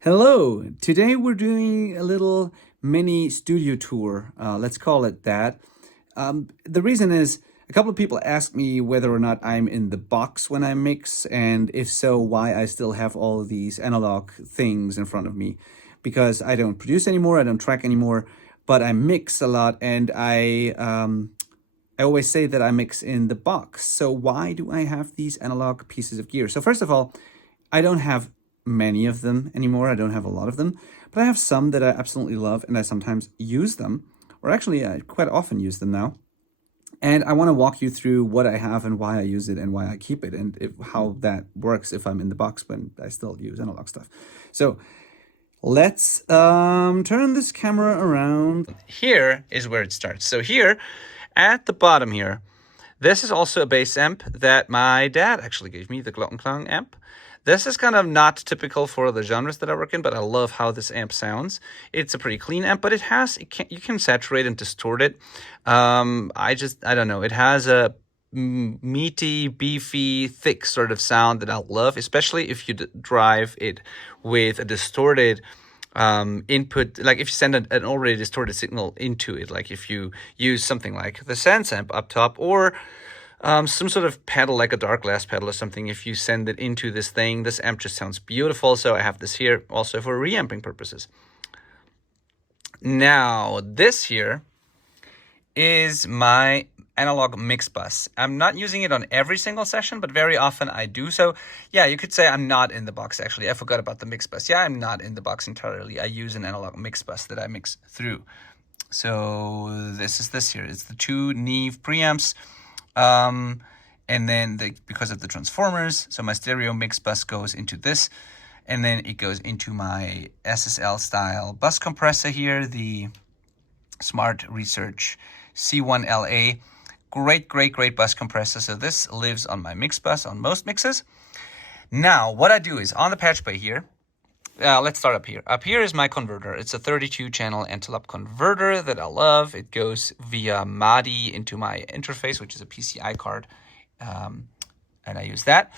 Hello, today we're doing a little mini studio tour, let's call it that. The reason is a couple of people asked me whether or not I'm in the box when I mix, and if so, why I still have all of these analog things in front of me. Because I don't produce anymore, I don't track anymore, but I mix a lot, and I always say that I mix in the box. So why do I have these analog pieces of gear? So first of all, I don't have many of them anymore. I don't have a lot of them, but I have some that I absolutely love and I sometimes use them, or actually I quite often use them now. And I want to walk you through what I have and why I use it and why I keep it and how that works if I'm in the box when I still use analog stuff. So let's turn this camera around. Here is where it starts. So here at the bottom here, this is also a bass amp that my dad actually gave me, the Glonclang Amp. This is kind of not typical for the genres that I work in, but I love how this amp sounds. It's a pretty clean amp, but you can saturate and distort it. I don't know. It has a meaty, beefy, thick sort of sound that I love, especially if you drive it with a distorted input, like if you send an already distorted signal into it, like if you use something like the Sans amp up top, or some sort of pedal like a dark glass pedal or something. If you send it into this thing, this amp just sounds beautiful. So I have this here also for reamping purposes. Now this here is my analog mix bus. I'm not using it on every single session, but very often I do. So yeah, you could say I'm not in the box. Actually, I forgot about the mix bus. Yeah, I'm not in the box entirely. I use an analog mix bus that I mix through. So this is this here. It's the two Neve preamps. And then because of the transformers, so my stereo mix bus goes into this, and then it goes into my SSL style bus compressor here, the Smart Research C1LA. Great bus compressor. So this lives on my mix bus on most mixes. Now, what I do is on the patch bay here, let's start up here. Up here is my converter. It's a 32-channel antelope converter that I love. It goes via MADI into my interface, which is a PCI card, and I use that.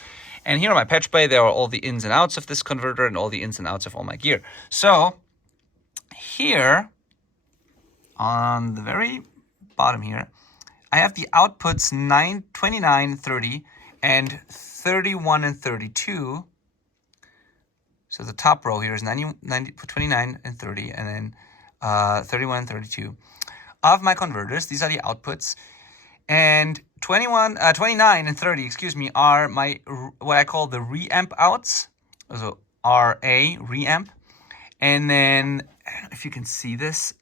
And here on my patch bay, there are all the ins and outs of this converter and all the ins and outs of all my gear. So here, on the very bottom here, I have the outputs 29, 30, and 31 and 32. So the top row here is 29 and 30, and then 31 and 32 of my converters. These are the outputs. And 29 and 30, excuse me, are my, what I call the reamp outs. So RA, reamp. And then, if you can see this,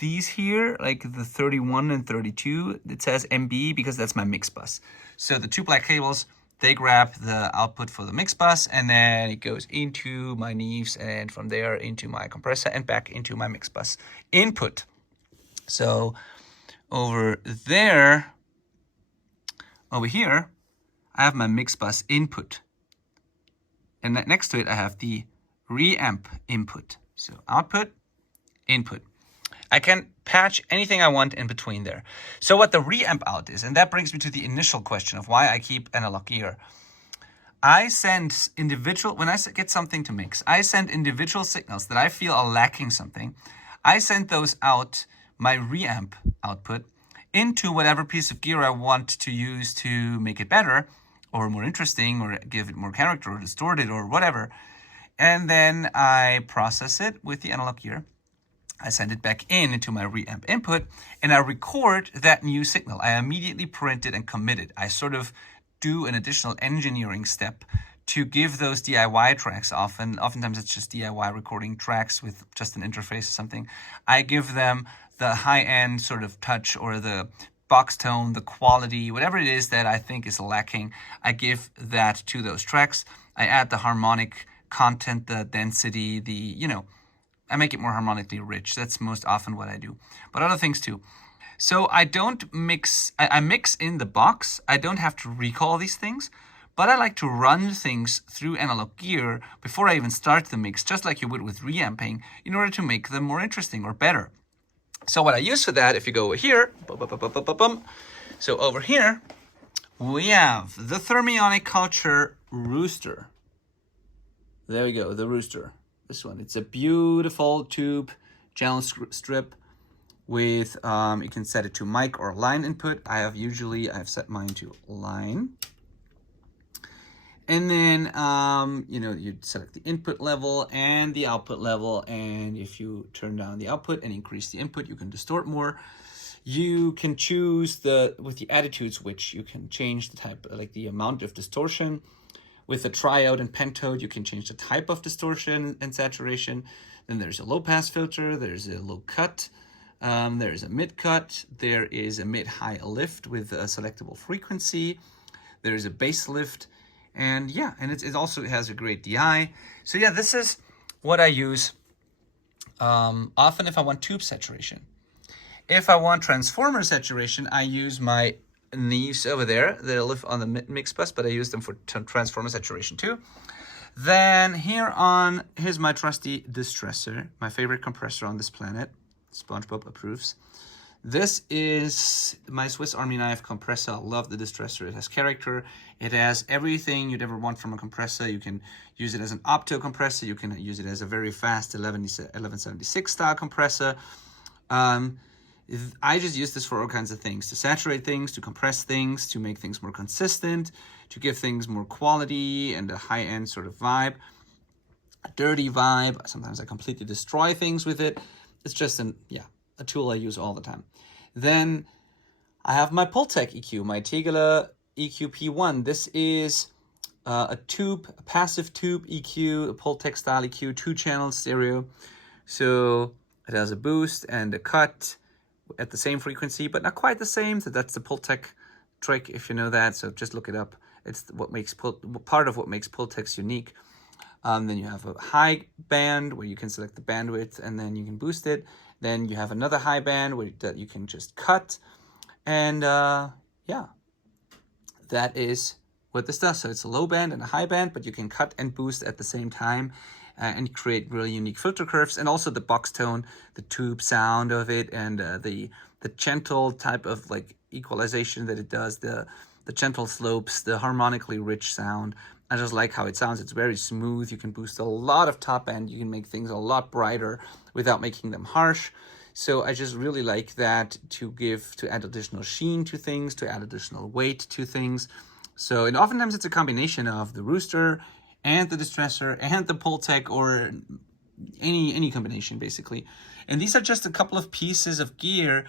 these here, like the 31 and 32, it says MB because that's my mix bus. So the two black cables, they grab the output for the mix bus, and then it goes into my Neves, and from there into my compressor and back into my mix bus input. So over here, I have my mix bus input. And next to it, I have the reamp input. So output, input. I can patch anything I want in between there. So what the reamp out is, and that brings me to the initial question of why I keep analog gear. I send individual, when I get something to mix, I send individual signals that I feel are lacking something. I send those out, my reamp output, into whatever piece of gear I want to use to make it better, or more interesting, or give it more character, or distort it, or whatever. And then I process it with the analog gear. I send it back into my reamp input, and I record that new signal. I immediately print it and commit it. I sort of do an additional engineering step to give those DIY tracks. Oftentimes it's just DIY recording tracks with just an interface or something. I give them the high-end sort of touch or the box tone, the quality, whatever it is that I think is lacking. I give that to those tracks. I add the harmonic content, the density, I make it more harmonically rich. That's most often what I do, but other things too. So I don't mix, I mix in the box. I don't have to recall these things, but I like to run things through analog gear before I even start the mix, just like you would with reamping, in order to make them more interesting or better. So what I use for that, if you go over here, so over here, we have the Thermionic Culture Rooster. There we go, the Rooster. This one. It's a beautiful tube channel strip with, you can set it to mic or line input. I've set mine to line. And then, you know, you select the input level and the output level. And if you turn down the output and increase the input, you can distort more. You can choose with the attitude switch, you can change the type, like the amount of distortion. With the triode and pentode, you can change the type of distortion and saturation. Then there's a low pass filter, there's a low cut, there's a mid cut, there is a mid-high lift with a selectable frequency, there's a bass lift, and yeah, and it also has a great DI. So yeah, this is what I use often if I want tube saturation. If I want transformer saturation, I use my Neves over there. They live on the mix bus, but I use them for transformer saturation too. Then here's my trusty Distressor, my favorite compressor on this planet. SpongeBob approves. This is my Swiss Army knife compressor. I love the Distressor. It has character. It has everything you'd ever want from a compressor. You can use it as an opto compressor. You can use it as a very fast 1176 style compressor. I just use this for all kinds of things, to saturate things, to compress things, to make things more consistent, to give things more quality and a high-end sort of vibe, a dirty vibe. Sometimes I completely destroy things with it. It's just a tool I use all the time. Then I have my Pultec EQ, my Tegeler EQ P1. This is a passive tube EQ, a Pultec style EQ, 2-channel stereo. So it has a boost and a cut at the same frequency, but not quite the same. So that's the Pultec trick, if you know that. So just look it up. It's part of what makes Pultecs unique. Then you have a high band where you can select the bandwidth and then you can boost it. Then you have another high band that you can just cut. And yeah, that is what this does. So it's a low band and a high band, but you can cut and boost at the same time and create really unique filter curves. And also the box tone, the tube sound of it, and the gentle type of like equalization that it does, the gentle slopes, the harmonically rich sound. I just like how it sounds. It's very smooth. You can boost a lot of top end. You can make things a lot brighter without making them harsh. So I just really like that to add additional sheen to things, to add additional weight to things. So, and oftentimes it's a combination of the Rooster and the Distressor and the Pultec, or any combination basically. And these are just a couple of pieces of gear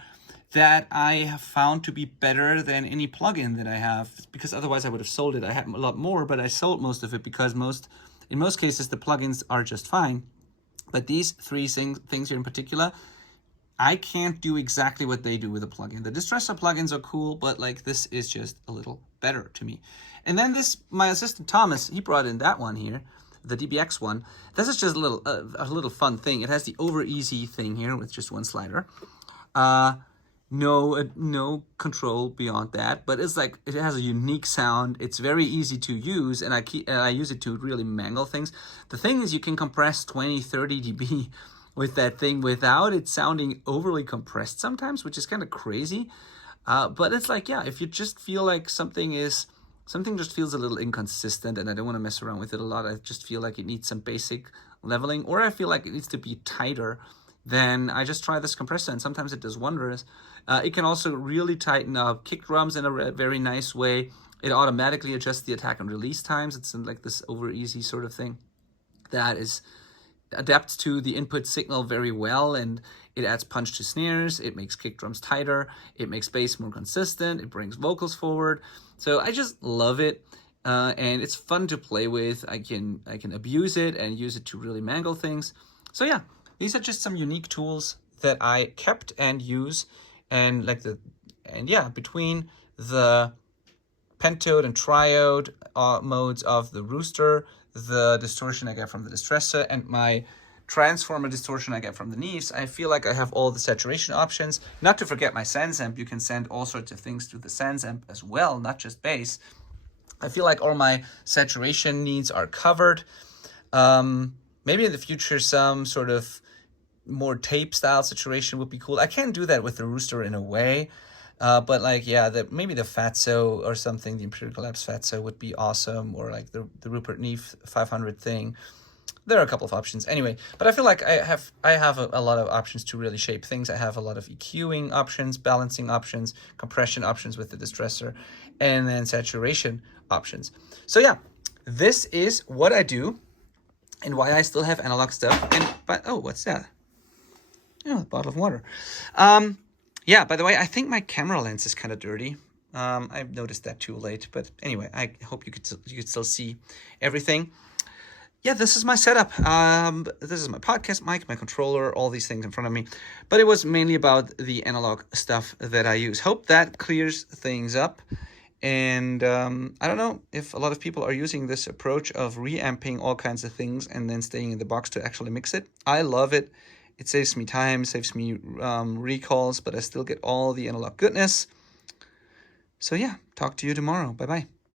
that I have found to be better than any plugin that I have, because otherwise I would have sold it. I had a lot more, but I sold most of it because in most cases the plugins are just fine. But these three things here in particular, I can't do exactly what they do with a plugin. The Distressor plugins are cool, but like this is just a little better to me. And then my assistant Thomas, he brought in that one here, the DBX one. This is just a little fun thing. It has the over easy thing here with just one slider. No control beyond that, but it's like it has a unique sound. It's very easy to use, and I use it to really mangle things. The thing is, you can compress 20-30 dB with that thing without it sounding overly compressed sometimes, which is kind of crazy. But it's like, yeah, if you just feel like something just feels a little inconsistent and I don't want to mess around with it a lot, I just feel like it needs some basic leveling, or I feel like it needs to be tighter, then I just try this compressor, and sometimes it does wonders. It can also really tighten up kick drums in a very nice way. It automatically adjusts the attack and release times. It's in like this over easy sort of thing that adapts to the input signal very well, and it adds punch to snares. It makes kick drums tighter. It makes bass more consistent. It brings vocals forward. So I just love it, and it's fun to play with. I can abuse it and use it to really mangle things. So yeah, these are just some unique tools that I kept and use, and between the pentode and triode modes of the Rooster, the distortion I get from the Distressor, and my transformer distortion I get from the Neves, I feel like I have all the saturation options. Not to forget my Sense amp. You can send all sorts of things to the Sense amp as well, not just bass. I feel like all my saturation needs are covered. Maybe in the future some sort of more tape style saturation would be cool. I can do that with the Rooster in a way. But like, yeah, maybe the Fatso or something, the Imperial Labs Fatso would be awesome, or like the Rupert Neve 500 thing. There are a couple of options anyway, but I feel like I have a lot of options to really shape things. I have a lot of EQing options, balancing options, compression options with the Distressor, and then saturation options. So yeah, this is what I do and why I still have analog stuff. And oh, what's that? Oh, a bottle of water. Yeah, by the way, I think my camera lens is kind of dirty. I noticed that too late, but anyway, I hope you could still see everything. Yeah, this is my setup. This is my podcast mic, my controller, all these things in front of me. But it was mainly about the analog stuff that I use. Hope that clears things up. And I don't know if a lot of people are using this approach of reamping all kinds of things and then staying in the box to actually mix it. I love it. It saves me time, saves me recalls, but I still get all the analog goodness. So yeah, talk to you tomorrow. Bye-bye.